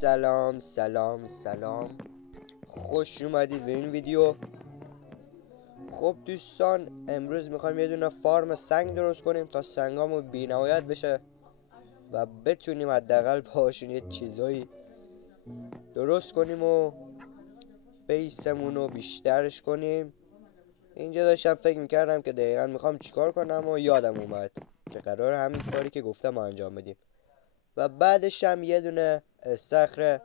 سلام سلام سلام، خوش اومدید به این ویدیو. خب دوستان، امروز میخوایم یه دونه فارم سنگ درست کنیم تا سنگامو بی‌نهایت بشه و بتونیم حداقل باهاشون یه چیزایی درست کنیم و بیسمون رو بیشترش کنیم. اینجا داشتم فکر میکردم که دقیقا میخوام چیکار کنم و یادم اومد که قرار همین کاری که گفتم انجام بدیم و بعدش هم یه دونه استخر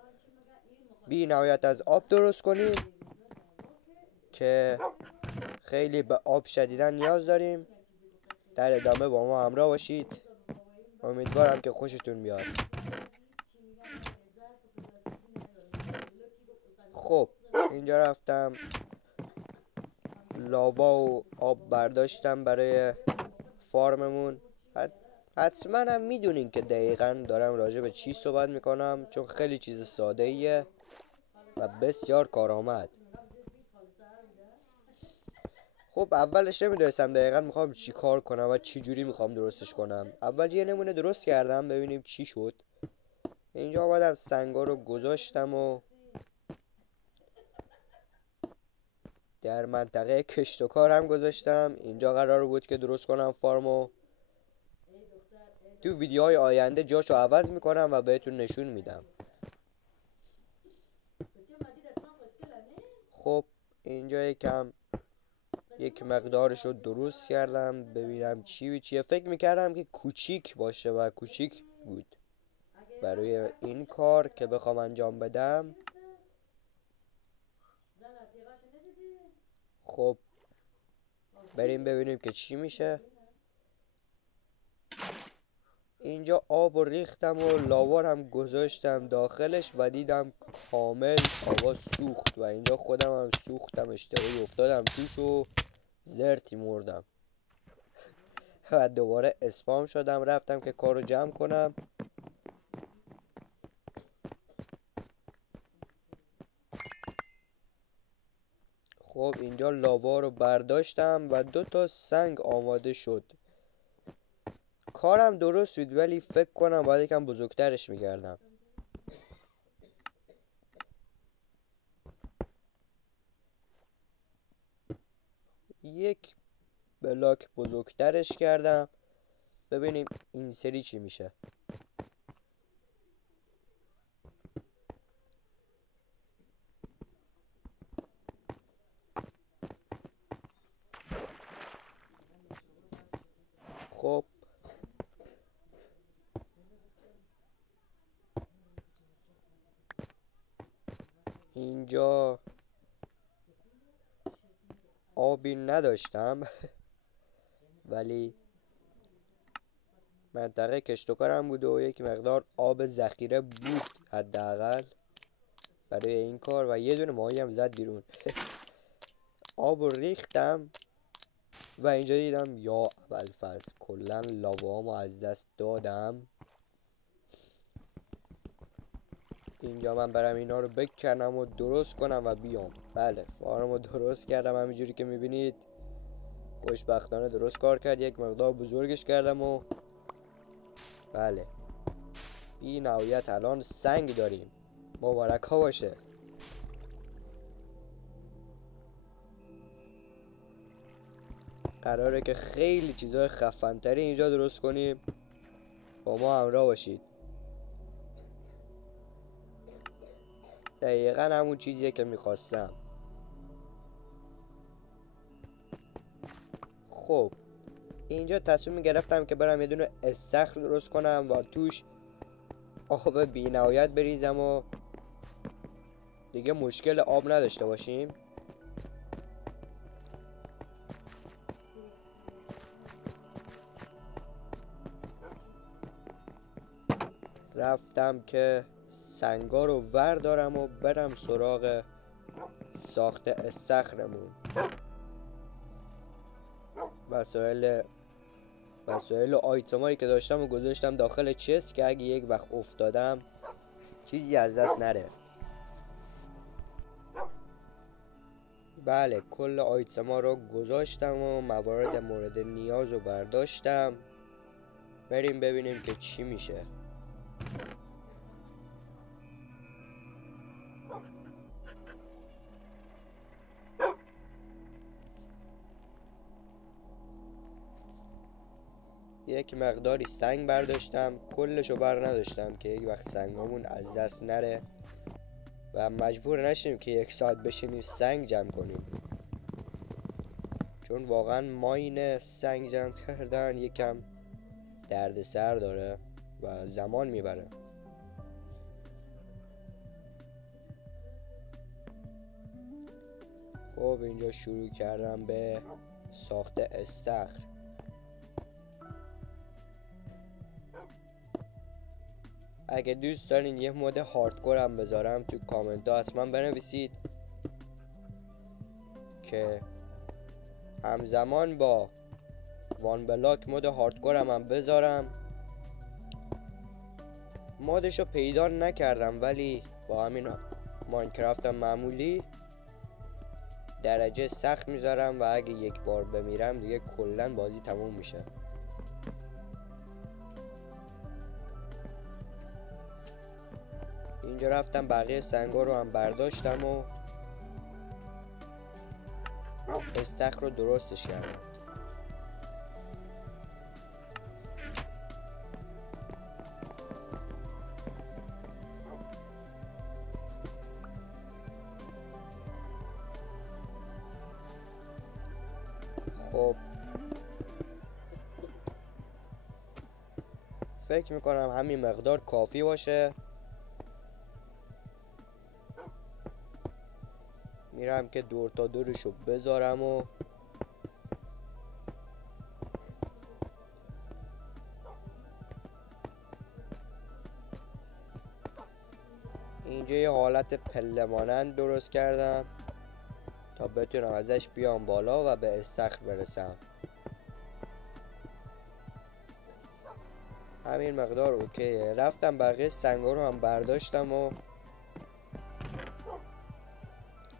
بی نهایت از آب درست کنیم که خیلی به آب شدیداً نیاز داریم. در ادامه با ما همراه باشید، امیدوارم که خوشتون بیاد. خب اینجا رفتم لاوا و آب برداشتم برای فارممون. حتما هم میدونین که دقیقا دارم راجع به چی صحبت میکنم، چون خیلی چیز ساده ایه و بسیار کارآمد. خب اولش نمیدونستم دقیقا میخوام چی کار کنم و چی جوری میخوام درستش کنم. اول یه نمونه درست کردم ببینیم چی شد. اینجا آمدم سنگا رو گذاشتم و در منطقه کشت و کار هم گذاشتم. اینجا قرار بود که درست کنم فارمو. تو ویدیوهای آینده جاشو عوض میکنم و بهتون نشون میدم. خب اینجا یک مقدارش رو درست کردم ببینم چی و چیه. فکر میکردم که کوچیک باشه و کوچیک بود برای این کار که بخوام انجام بدم. خب بریم ببینیم که چی میشه. اینجا آب و ریختم و لاوا هم گذاشتم داخلش و دیدم کامل آبا سوخت و اینجا خودم هم سوختم، اشتباهی افتادم توش و زرتی مردم و دوباره اسپام شدم. رفتم که کارو جمع کنم. خب اینجا لاوا رو برداشتم و 2 تا سنگ آماده شد. کارم درست شد ولی فکر کنم باید یکم بزرگترش میکردم. یک بلاک بزرگترش کردم. ببینیم این سری چی میشه. خب اینجا آبی نداشتم ولی منطقه کشت و کارم بود و یک مقدار آب ذخیره بود حداقل برای این کار و یه دونه ماهی هم زد بیرون. آب رو ریختم و اینجا دیدم یا ابوالفضل کلا لاوامو از دست دادم. اینجا من برم اینا رو بکنم و درست کنم و بیام. بله فارمو درست کردم همینجوری که میبینید. خوشبختانه درست کار کرد. یک مقدار بزرگش کردم و بله بی نهایت الان سنگ داریم. مبارک ها باشه. قراره که خیلی چیزای خفن‌تری اینجا درست کنیم. با ما همراه باشید. دقیقا همون چیزیه که میخواستم. خب اینجا تصمیم گرفتم که برم یه دونه استخر درست کنم و توش آب بی نهایت بریزم و دیگه مشکل آب نداشته باشیم. رفتم که سنگا رو وردارم و برم سراغ ساخت استخرمون. وسایل و آیتمایی که داشتم و گذاشتم داخل چست که اگه یک وقت افتادم چیزی از دست نره. بله کل آیتما رو گذاشتم و موارد مورد نیاز رو برداشتم. بریم ببینیم که چی میشه. یک مقداری سنگ برداشتم، کلشو بر نداشتم که یک وقت سنگامون از دست نره و مجبور نشیم که 1 ساعت بشینیم سنگ جمع کنیم، چون واقعا ماین سنگ جمع کردن یکم دردسر داره و زمان میبره. خب اینجا شروع کردم به ساخت استخر. اگه دوست دارین یه مود هاردکور هم بذارم تو کامنت ها حتما بنویسید که همزمان با وان بلاک مود هاردکور هم بذارم. مودشو پیدا نکردم ولی با همین ماینکرافت معمولی درجه سخت میذارم و اگه یک بار بمیرم دیگه کلا بازی تموم میشه. اینجا رفتم بقیه سنگا رو هم برداشتم و استخر رو درستش کردم. خب فکر میکنم همین مقدار کافی باشه. میرم که دور تا دورشو بذارم و اینجا یه حالت پله مانند درست کردم تا بتونم ازش بیام بالا و به استخر برسم. همین مقدار اوکیه. رفتم بقیه سنگا رو هم برداشتم و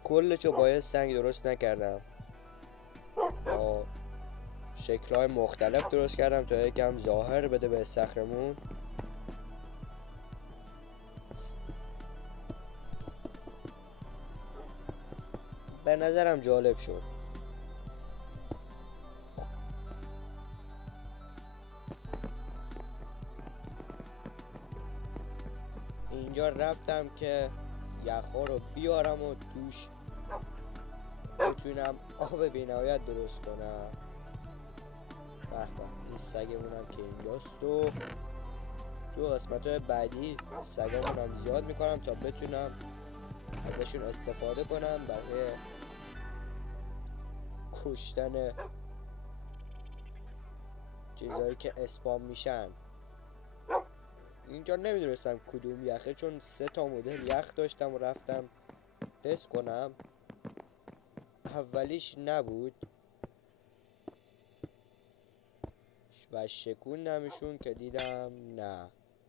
کلشو با سنگ درست نکردم، با شکل‌های مختلف درست کردم تا یکم ظاهر بده به استخرمون. به نظرم جالب شد. اینجا رفتم که یخها رو بیارم و توش بتونم آب بی‌نهایت درست کنم. به به این سگمونم که اینجاست و تو قسمت‌های بعدی سگمونم زیاد میکنم تا بتونم ازشون استفاده کنم برای کشتن چیزایی که اسپام میشن. اینجا نمیدونستم کدوم یخه، چون 3 تا مدل یخ داشتم و رفتم تست کنم. اولیش نبود و شکوندمشون که دیدم نه،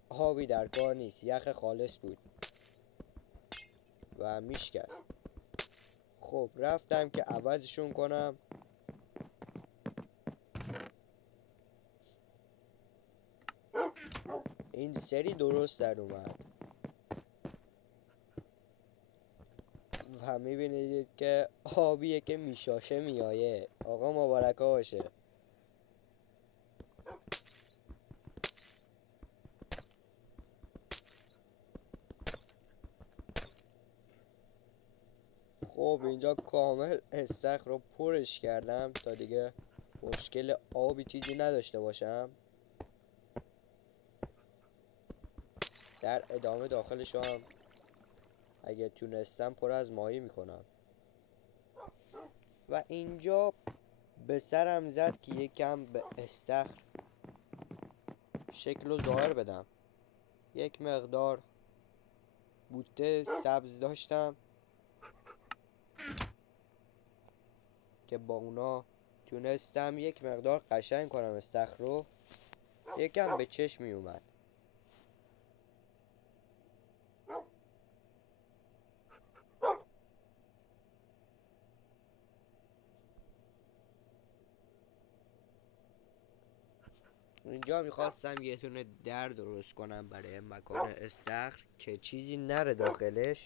آبی در کار نیست، یخ خالص بود و میشکست. خب رفتم که عوضشون کنم. این سری درست در اومد و میبینید که آبیه که میشاشه میایه. آقا مبارکه باشه. خب اینجا کامل استخر رو پرش کردم تا دیگه مشکل آبی چیزی نداشته باشم. در ادامه داخلش هم اگه تونستم پر از ماهی میکنم. و اینجا به سرم زد که یکم به استخر شکل و ظاهر بدم. یک مقدار بوته سبز داشتم که با اونا تونستم یک مقدار قشنگ کنم استخر رو، یکم به چشم می اومد. اینجا میخواستم یه تونه در درست کنم برای مکان استخر که چیزی نره داخلش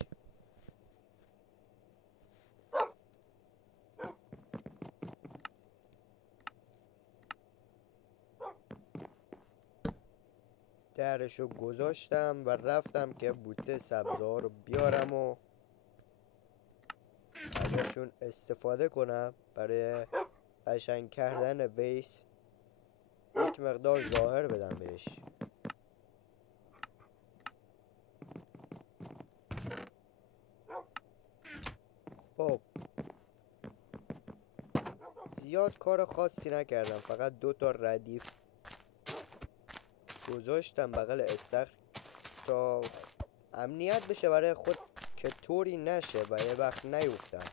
درشو گذاشتم و رفتم که بوته سبزها رو بیارم و ازشون استفاده کنم برای قشنگ کردن بیس. یک مقدار ظاهر بدم بهش. خب زیاد کار خاصی نکردم، فقط 2 تا ردیف گذاشتم بغل استخر تا امنیت بشه برای خود، که طوری نشه و یه وقت نیفتم.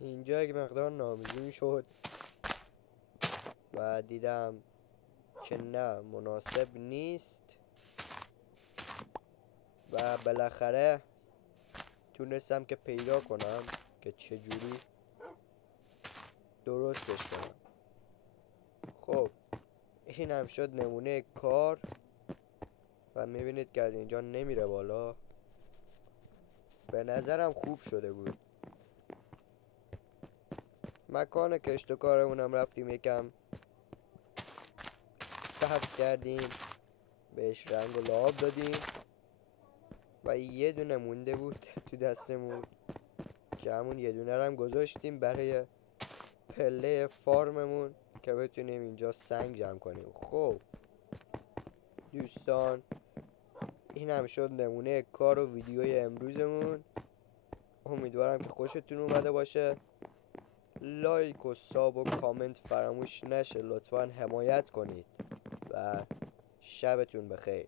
اینجا یک مقدار نامزون شد و دیدم که نه، مناسب نیست و بالاخره تونستم که پیدا کنم که چجوری درستش کنم. خب این هم شد نمونه کار و میبینید که از اینجا نمیره بالا. به نظرم خوب شده بود. مکان کشت و کارمونم رفتیم یکم سبز کردیم، بهش رنگ و لعاب دادیم و یه دونه مونده بود تو دستمون که همون یه دونه رو هم گذاشتیم برای پله فارممون که بتونیم اینجا سنگ جمع کنیم. خب دوستان، این هم شد نمونه کار و ویدیوی امروزمون. امیدوارم که خوشتون اومده باشه. لایک و ساب و کامنت فراموش نشه، لطفا حمایت کنید و شبتون بخیر.